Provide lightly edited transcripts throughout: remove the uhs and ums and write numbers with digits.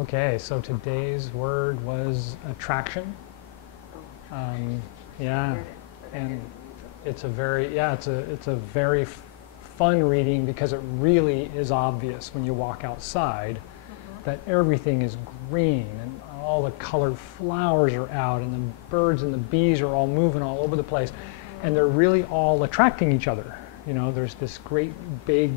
Okay, so today's word was attraction. Yeah, and it's a very, yeah, it's a very fun reading because it really is obvious when you walk outside that everything is green and all the colored flowers are out and the birds and the bees are all moving all over the place and they're really all attracting each other. You know, there's this great big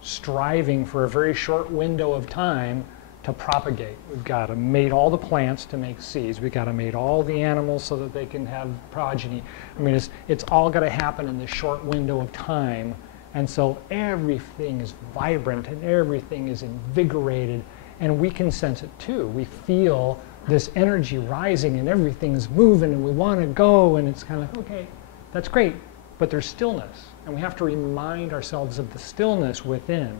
striving for a very short window of time to propagate. We've got to mate all the plants to make seeds. We've got to mate all the animals so that they can have progeny. I mean, it's all got to happen in this short window of time. And so everything is vibrant and everything is invigorated. And we can sense it too. We feel this energy rising and everything's moving and we want to go. And it's kind of, okay, that's great. But there's stillness. And we have to remind ourselves of the stillness within.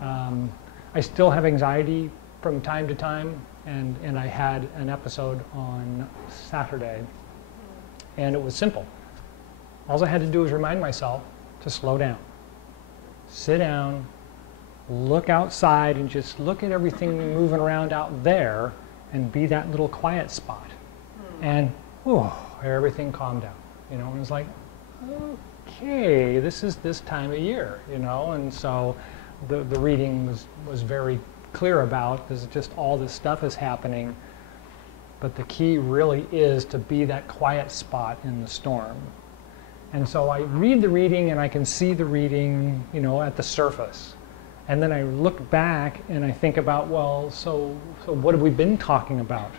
I still have anxiety from time to time, and I had an episode on Saturday, and it was simple. All I had to do was remind myself to slow down, sit down, look outside, and just look at everything moving around out there, and be that little quiet spot. And everything calmed down, you know, and it was like, okay, this is this time of year, you know, and so the reading was very clear about this. Just all this stuff is happening, but the key really is to be that quiet spot in the storm. And so I read the reading and I can see the reading, you know, at the surface. And then I look back and I think about, well, so what have we been talking about,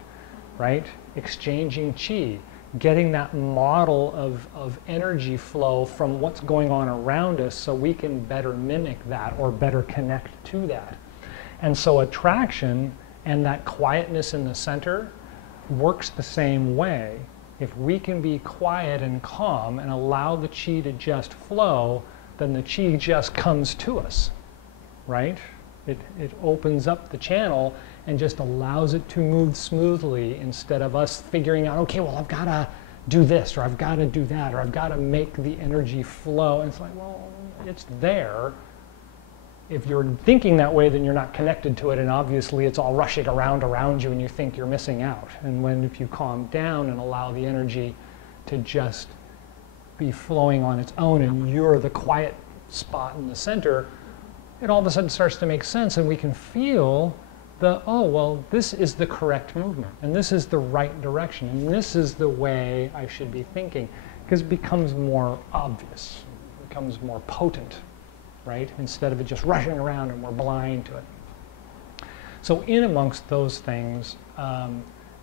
right? Exchanging chi, getting that model of energy flow from what's going on around us so we can better mimic that or better connect to that. And so attraction and that quietness in the center works the same way. If we can be quiet and calm and allow the chi to just flow, then the chi just comes to us, right? It opens up the channel and just allows it to move smoothly instead of us figuring out, okay, well, I've got to do this, or I've got to do that, or I've got to make the energy flow. And it's like, well, it's there. If you're thinking that way, then you're not connected to it, and obviously it's all rushing around you, and you think you're missing out. And if you calm down and allow the energy to just be flowing on its own, and you're the quiet spot in the center, it all of a sudden starts to make sense, and we can feel oh, well, this is the correct movement, and this is the right direction, and this is the way I should be thinking, because it becomes more obvious, it becomes more potent, right? Instead of it just rushing around and we're blind to it. So in amongst those things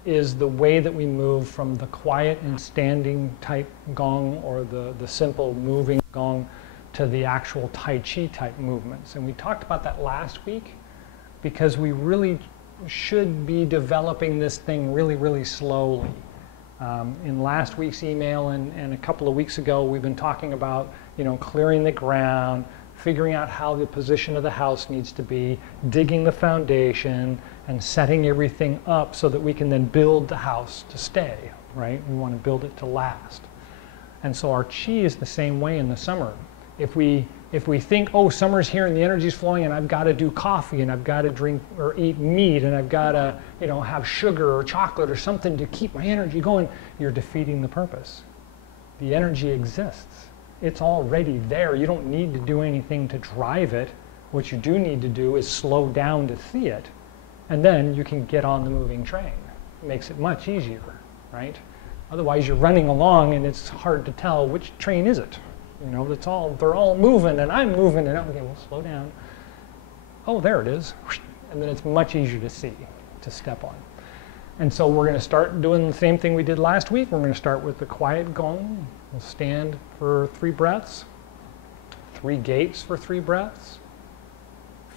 is the way that we move from the quiet and standing type gong, or the simple moving gong, to the actual Tai Chi type movements. And we talked about that last week, because we really should be developing this thing really, really slowly. In last week's email and a couple of weeks ago, we've been talking about, you know, clearing the ground, figuring out how the position of the house needs to be, digging the foundation, and setting everything up so that we can then build the house to stay, right? We want to build it to last. And so our chi is the same way in the summer. If we think, oh, summer's here and the energy's flowing and I've got to do coffee and I've got to drink or eat meat and I've got to, you know, have sugar or chocolate or something to keep my energy going, you're defeating the purpose. The energy exists. It's already there. You don't need to do anything to drive it. What you do need to do is slow down to see it, and then you can get on the moving train. It makes it much easier, right? Otherwise, you're running along and it's hard to tell which train is it. You know, they're all moving and I'm moving and okay, well, slow down. Oh, there it is. And then it's much easier to see, to step on. And so we're going to start doing the same thing we did last week. We're going to start with the quiet gong. We'll stand for 3 breaths, 3 gates for 3 breaths,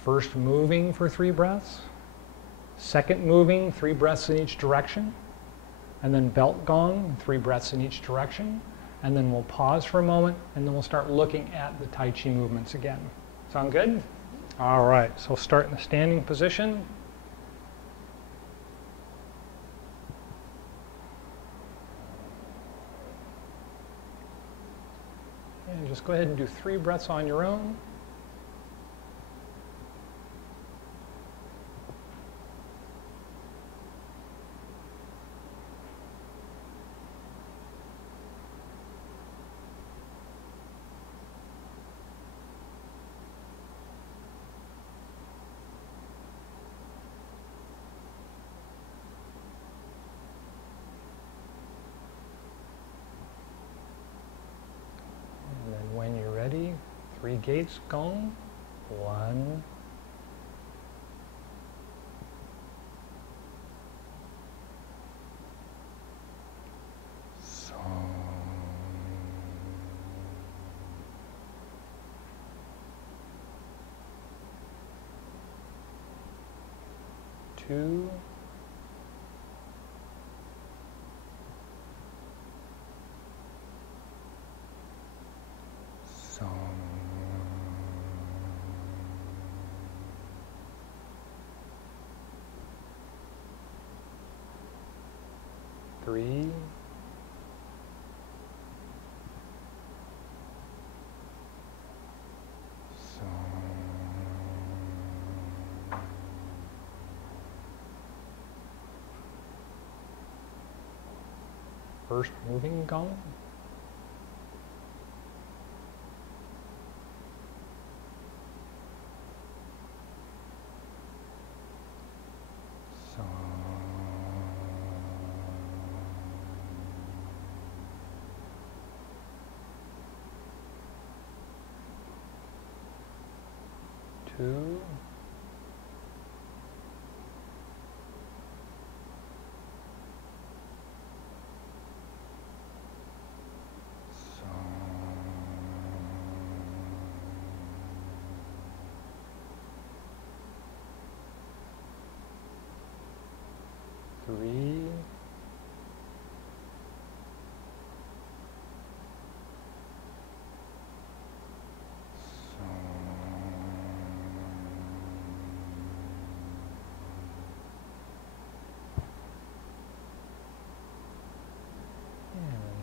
first moving for 3 breaths, second moving, 3 breaths in each direction, and then belt gong, 3 breaths in each direction. And then we'll pause for a moment, and then we'll start looking at the Tai Chi movements again. Sound good? All right, so we'll start in the standing position. And just go ahead and do 3 breaths on your own. 3 gates gong. 1, 2, 3, 1st moving gong. Two, three,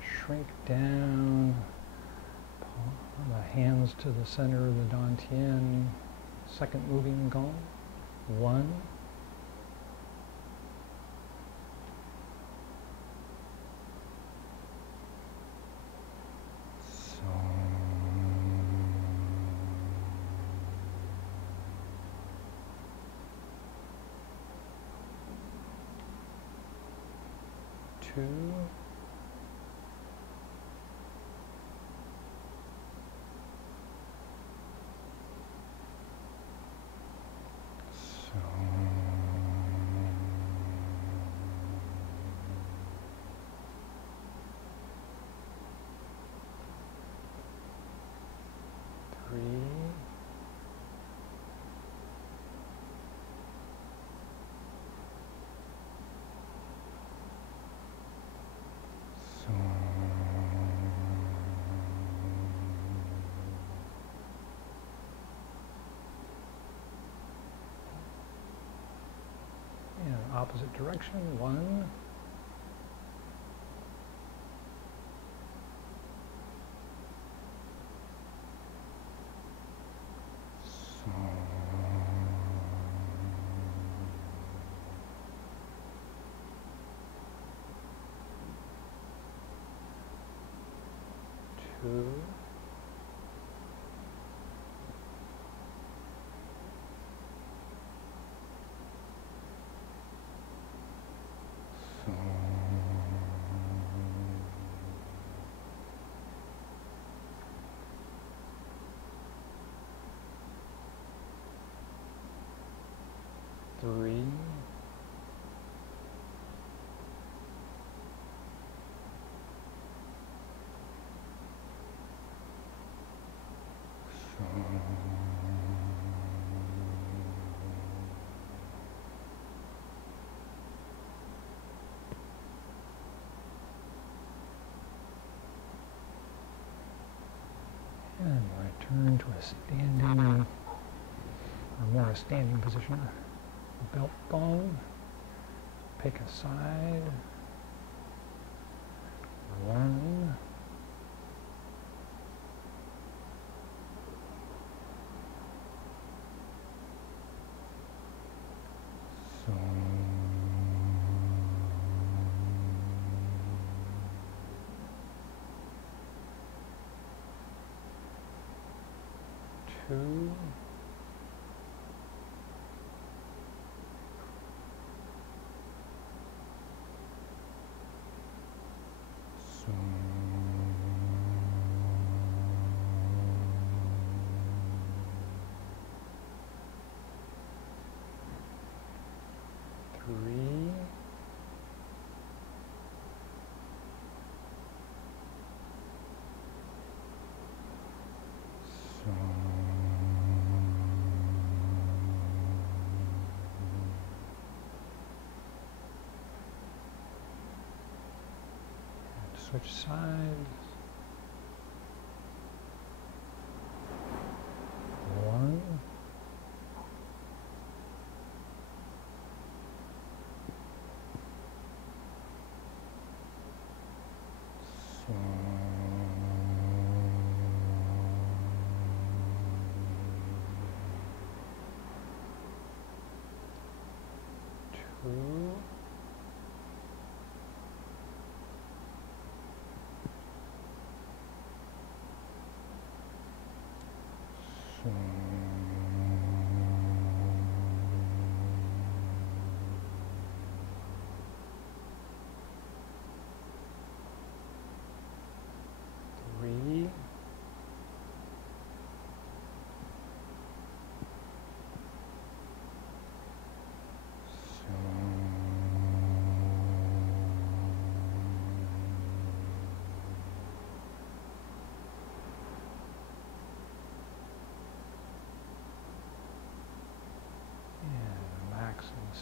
shrink down, the hands to the center of the dantian, 2nd moving gong. 1, 2, 3, 'N opposite direction. 1, 2, 3, 'n return to a standing, or more a standing position. Belt gong. Pick a side. 1, 2, 3, switch sides. 1.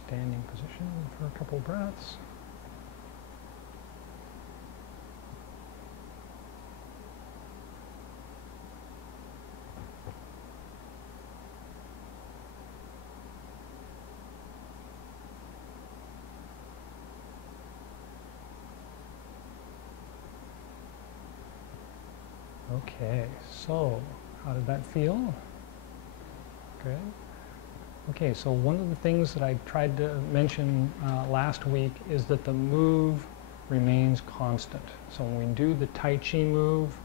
Standing position for a couple breaths. Okay, so how did that feel? Good. Okay, so one of the things that I tried to mention last week is that the move remains constant. So when we do the Tai Chi move,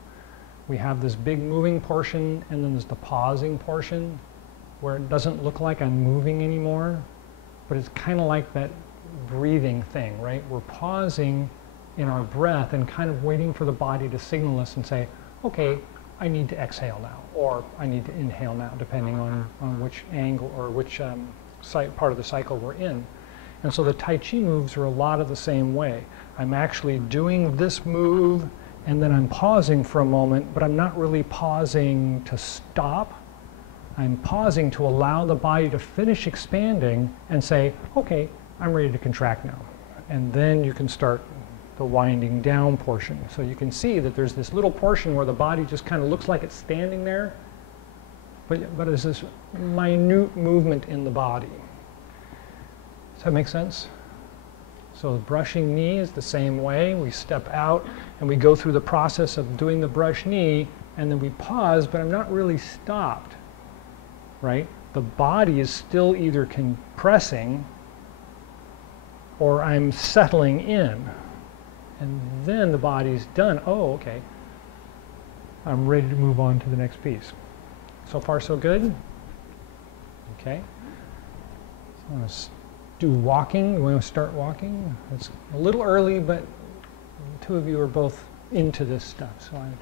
we have this big moving portion, and then there's the pausing portion where it doesn't look like I'm moving anymore, but it's kind of like that breathing thing, right? We're pausing in our breath and kind of waiting for the body to signal us and say, okay, I need to exhale now, or I need to inhale now, depending on which angle or which part of the cycle we're in. And so the Tai Chi moves are a lot of the same way. I'm actually doing this move, and then I'm pausing for a moment, but I'm not really pausing to stop. I'm pausing to allow the body to finish expanding and say, okay, I'm ready to contract now. And then you can start the winding down portion. So you can see that there's this little portion where the body just kind of looks like it's standing there, but it's this minute movement in the body. Does that make sense? So the brushing knee is the same way. We step out and we go through the process of doing the brush knee, and then we pause, but I'm not really stopped, right? The body is still either compressing or I'm settling in. And then the body's done. Oh, okay. I'm ready to move on to the next piece. So far, so good? Okay. So let's do walking. We want to start walking. It's a little early, but the two of you are both into this stuff, so I'm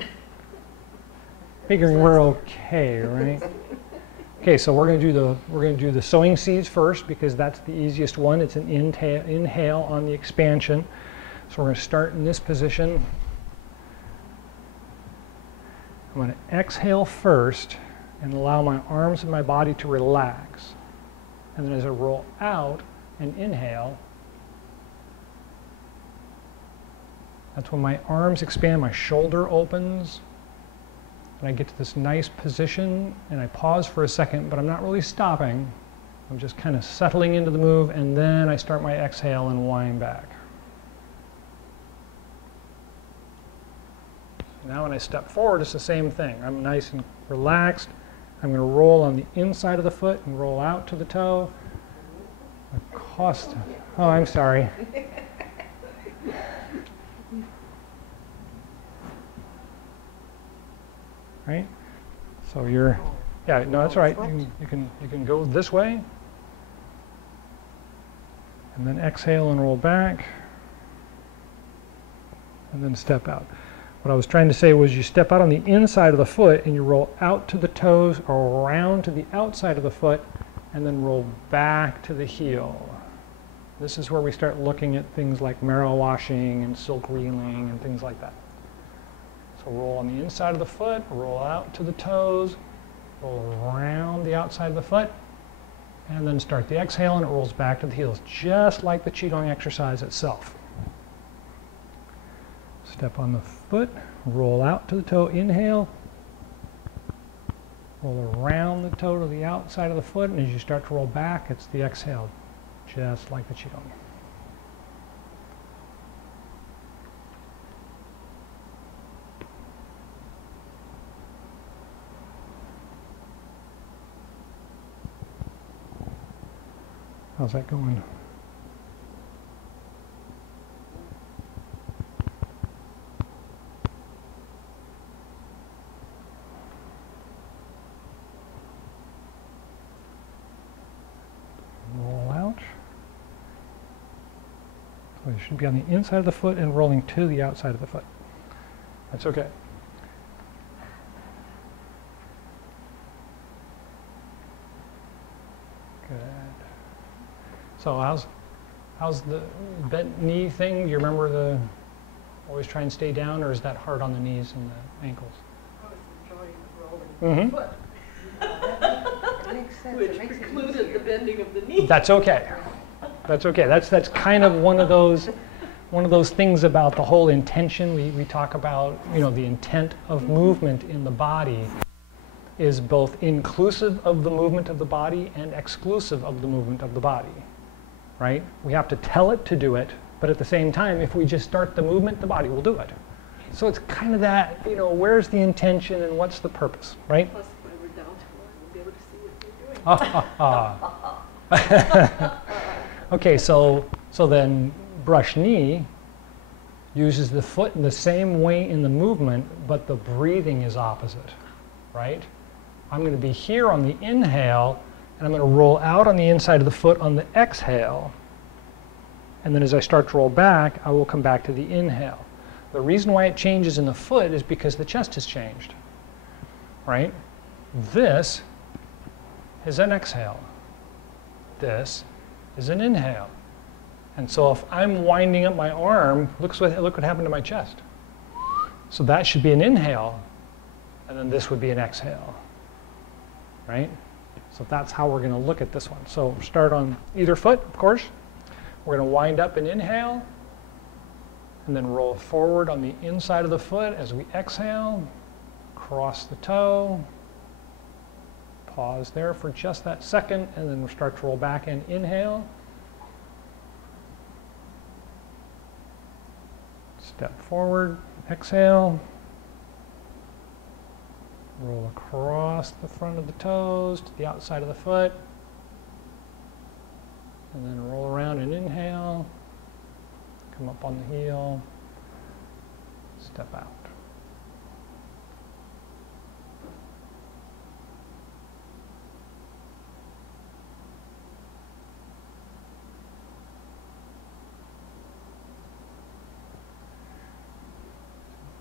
figuring we're okay, right? Okay, so we're going to do the sowing seeds first, because that's the easiest one. It's an inhale on the expansion. So we're going to start in this position. I'm going to exhale first and allow my arms and my body to relax. And then as I roll out and inhale, that's when my arms expand, my shoulder opens, and I get to this nice position, and I pause for a second, but I'm not really stopping. I'm just kind of settling into the move, and then I start my exhale and wind back. Now when I step forward, it's the same thing. I'm nice and relaxed. I'm going to roll on the inside of the foot and roll out to the toe. Oh, I'm sorry. Right? So you're, yeah, no, that's all right. You can go this way. And then exhale and roll back. And then step out. What I was trying to say was you step out on the inside of the foot and you roll out to the toes or around to the outside of the foot and then roll back to the heel. This is where we start looking at things like marrow washing and silk reeling and things like that. So roll on the inside of the foot, roll out to the toes, roll around the outside of the foot, and then start the exhale and it rolls back to the heels, just like the Chi Gung exercise itself. Step on the foot, roll out to the toe, inhale. Roll around the toe to the outside of the foot, and as you start to roll back, it's the exhale, just like the Chi Gung. How's that going? Roll out. So you should be on the inside of the foot and rolling to the outside of the foot. That's okay. Good. So how's the bent knee thing? Do you remember the always try and stay down, or is that hard on the knees and the ankles? I was enjoying the rolling foot. That makes sense. Which precluded the bending of the knee. That's okay. That's okay. That's kind of one of those things about the whole intention. We talk about, the intent of movement in the body is both inclusive of the movement of the body and exclusive of the movement of the body. Right? We have to tell it to do it, but at the same time, if we just start the movement, the body will do it. So it's kind of that, where's the intention and what's the purpose, right? Plus, when we're down to one, we'll be able to see what they're doing. Okay, so then brush knee uses the foot in the same way in the movement, but the breathing is opposite, right? I'm going to be here on the inhale, and I'm going to roll out on the inside of the foot on the exhale. And then as I start to roll back, I will come back to the inhale. The reason why it changes in the foot is because the chest has changed, right? This is an exhale. This is an inhale. And so if I'm winding up my arm, look what happened to my chest. So that should be an inhale, and then this would be an exhale, right? So that's how we're going to look at this one. So start on either foot, of course. We're going to wind up and inhale, and then roll forward on the inside of the foot as we exhale, cross the toe, pause there for just that second, and then we'll start to roll back and inhale. Step forward, exhale. Roll across the front of the toes to the outside of the foot. And then roll around and inhale. Come up on the heel. Step out.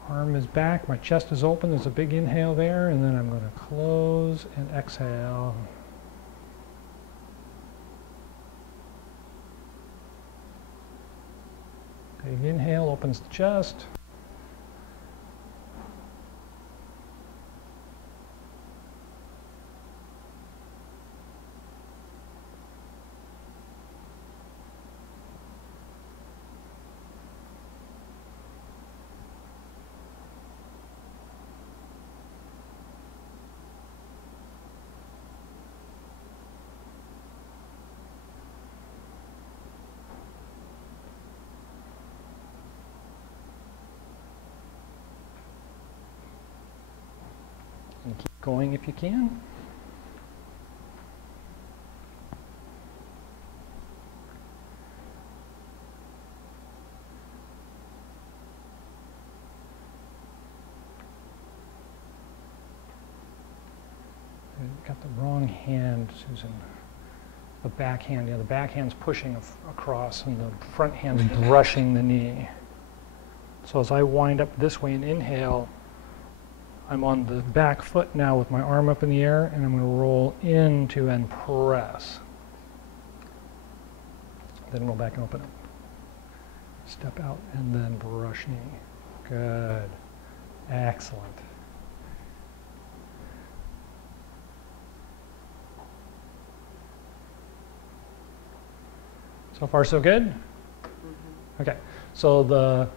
Arm is back, my chest is open, there's a big inhale there, and then I'm going to close and exhale. Big inhale opens the chest. And keep going if you can. Got the wrong hand, Susan. The back hand, the back hand's pushing across and the front hand's brushing the knee. So as I wind up this way and inhale, I'm on the back foot now with my arm up in the air, and I'm going to roll into and press. Then roll back and open up. Step out and then brush knee. Good. Excellent. So far so good? Mm-hmm. Okay. So the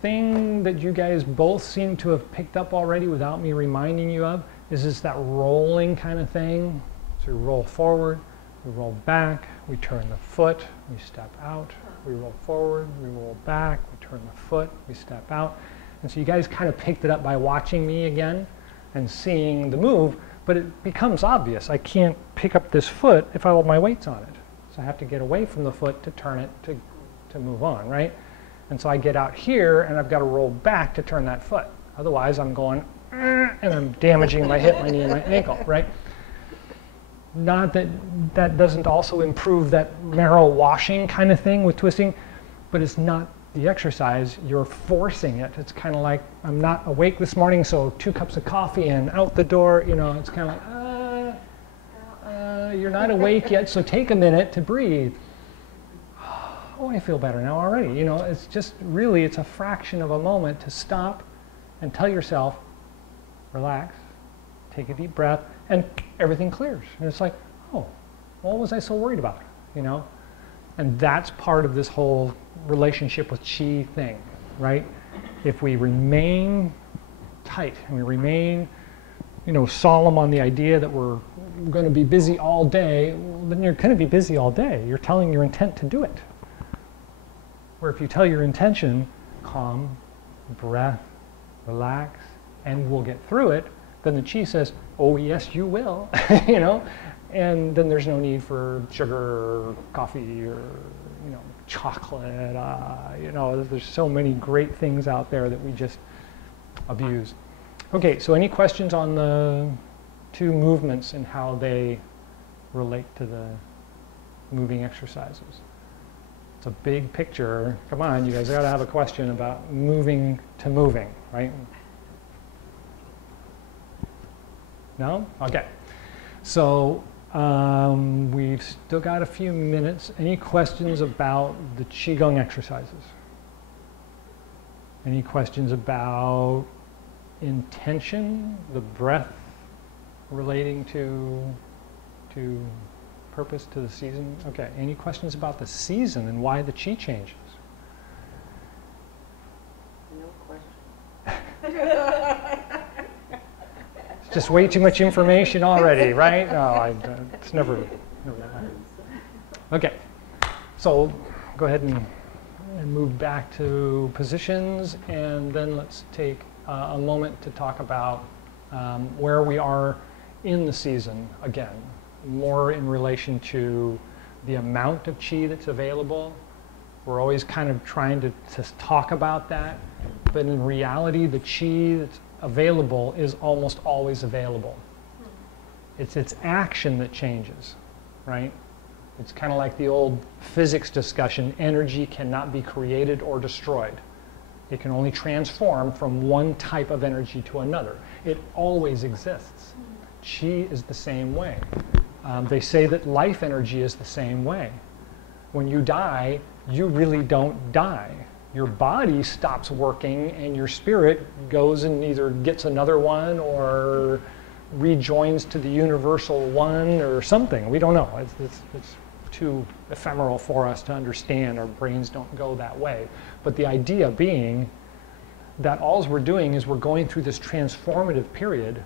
thing that you guys both seem to have picked up already without me reminding you of is just that rolling kind of thing. So we roll forward, we roll back, we turn the foot, we step out, we roll forward, we roll back, we turn the foot, we step out. And so you guys kind of picked it up by watching me again and seeing the move, but it becomes obvious. I can't pick up this foot if all my weight's on it. So I have to get away from the foot to turn it to move on, right? And so I get out here and I've got to roll back to turn that foot. Otherwise I'm going, and I'm damaging my hip, my knee, and my ankle, right? Not that that doesn't also improve that marrow washing kind of thing with twisting, but it's not the exercise, you're forcing it. It's kind of like, I'm not awake this morning, so 2 cups of coffee and out the door, you know, it's kind of like, you're not awake yet, so take a minute to breathe. Oh, I feel better now already. You know, it's just really, it's a fraction of a moment to stop and tell yourself, relax, take a deep breath, and everything clears. And it's like, oh, what was I so worried about, you know? And that's part of this whole relationship with Chi thing, right? If we remain tight and we remain, you know, solemn on the idea that we're going to be busy all day, well, then you're going to be busy all day. You're telling your intent to do it. Where if you tell your intention, calm, breath, relax, and we'll get through it, then the Chi says, oh yes, you will, you know? And then there's no need for sugar or coffee or, you know, chocolate. You know, there's so many great things out there that we just abuse. Okay, so any questions on the 2 movements and how they relate to the moving exercises? It's a big picture. Come on, you guys got to have a question about moving to moving, right? No? Okay. So we've still got a few minutes. Any questions about the Chi Gung exercises? Any questions about intention, the breath relating to purpose, to the season? Okay. Any questions about the season and why the Chi changes? No question. It's just way too much information already, right? No, it's never that hard. Okay, so go ahead and move back to positions, and then let's take a moment to talk about where we are in the season again, more in relation to the amount of Chi that's available. We're always kind of trying to talk about that, but in reality, the Chi that's available is almost always available. It's its action that changes, right? It's kind of like the old physics discussion, energy cannot be created or destroyed. It can only transform from one type of energy to another. It always exists. Chi is the same way. They say that life energy is the same way. When you die, you really don't die. Your body stops working and your spirit goes and either gets another one or rejoins to the universal one or something. We don't know. It's too ephemeral for us to understand. Our brains don't go that way. But the idea being that all we're doing is we're going through this transformative period,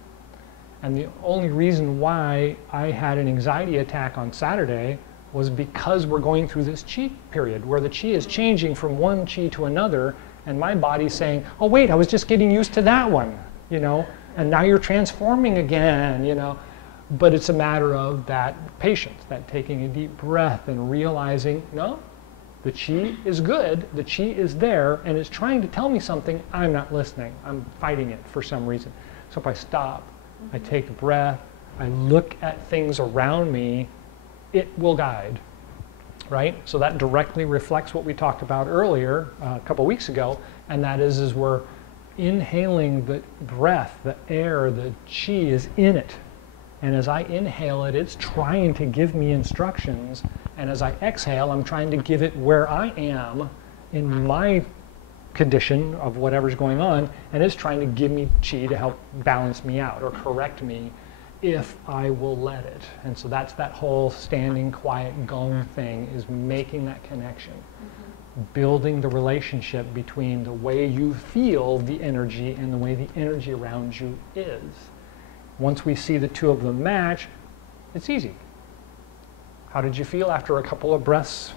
and the only reason why I had an anxiety attack on Saturday was because we're going through this Chi period where the Chi is changing from one Chi to another, and my body's saying, oh wait, I was just getting used to that one, you know, and now you're transforming again, you know. But it's a matter of that patience, that taking a deep breath and realizing, no, the Chi is good, the Chi is there, and it's trying to tell me something, I'm not listening, I'm fighting it for some reason. So if I stop, I take a breath, I look at things around me, it will guide, right? So that directly reflects what we talked about earlier, a couple weeks ago, and that is we're inhaling the breath, the air, the Chi is in it. And as I inhale it, it's trying to give me instructions, and as I exhale, I'm trying to give it where I am in my condition of whatever's going on, and it's trying to give me Chi to help balance me out or correct me if I will let it. And so that's that whole standing quiet Gong thing, is making that connection. building the relationship between the way you feel the energy and the way the energy around you is. Once we see the two of them match, it's easy. How did you feel after a couple of breaths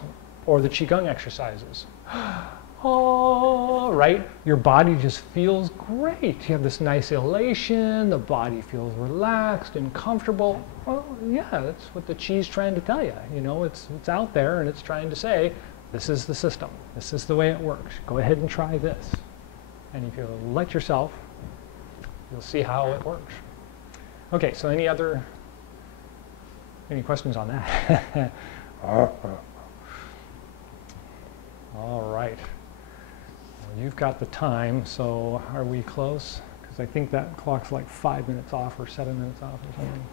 or the Chi Gung exercises? Oh, right? Your body just feels great. You have this nice elation, the body feels relaxed and comfortable. Well, yeah, that's what the Chi's trying to tell you. You know, it's out there and it's trying to say, this is the system. This is the way it works. Go ahead and try this. And if you let yourself, you'll see how it works. Okay, so any questions on that? All right. Well, you've got the time, so are we close? Because I think that clock's like 5 minutes off or 7 minutes off or something.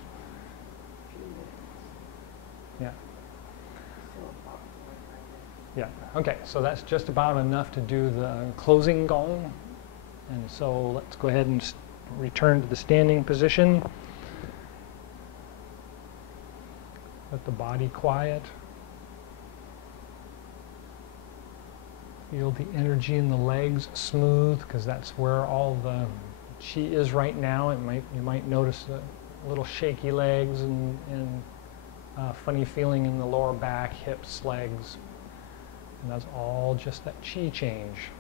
Yeah. Yeah, okay, so that's just about enough to do the closing gong. And so let's go ahead and return to the standing position. Let the body quiet. Feel the energy in the legs smooth, because that's where all the chi is right now. You might notice the little shaky legs and funny feeling in the lower back, hips, legs. And that's all just that chi change.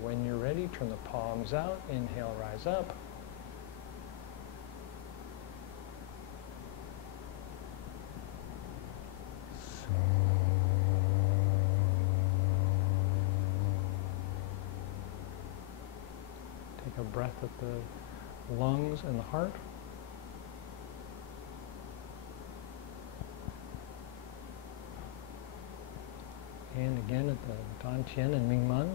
When you're ready, turn the palms out, inhale, rise up. Take a breath at the lungs and the heart. And again at the Dan Tian and Ming Men.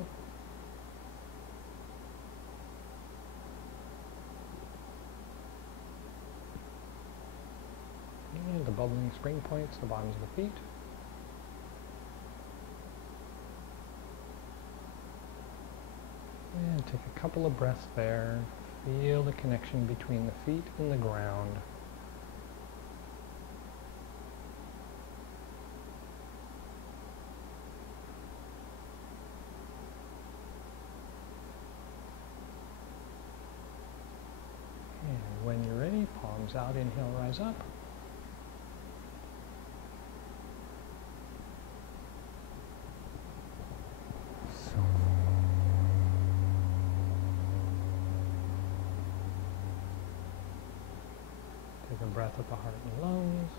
And the bubbling spring points, the bottoms of the feet. And take a couple of breaths there. Feel the connection between the feet and the ground. And when you're ready, palms out, inhale, rise up. Take a breath at the heart and lungs.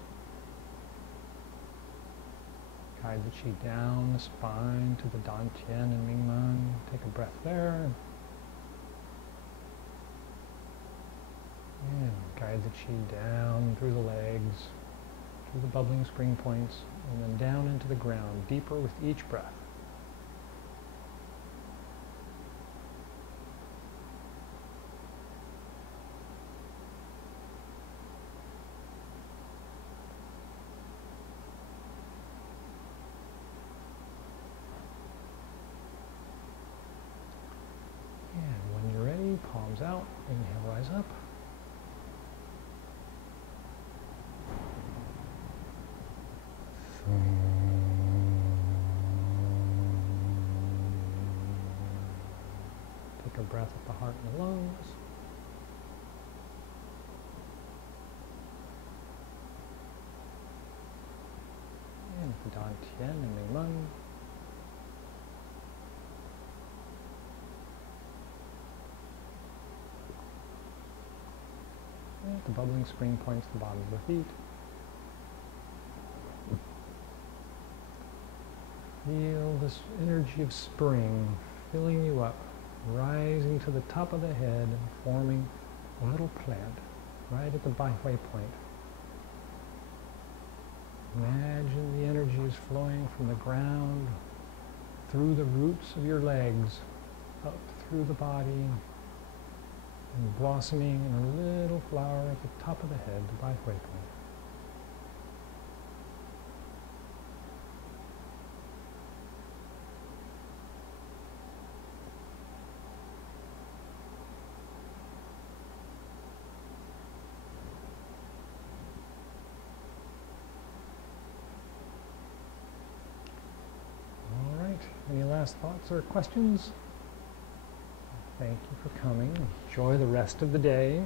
Guide the chi down the spine to the Dan Tian and Ming Men. Take a breath there. And guide the chi down through the legs, through the bubbling spring points, and then down into the ground, deeper with each breath. And when you're ready, palms out, inhale, rise up. Take a breath at the heart and the lungs. And the Dan Tian and Ming Men. And the bubbling spring points to the bottoms of the feet. Feel this energy of spring filling you up, rising to the top of the head and forming a little plant right at the halfway point. Imagine the energy is flowing from the ground through the roots of your legs, up through the body, and blossoming in a little flower at the top of the head, the Bai Hui point. All right, any last thoughts or questions? Thank you for coming. Enjoy the rest of the day.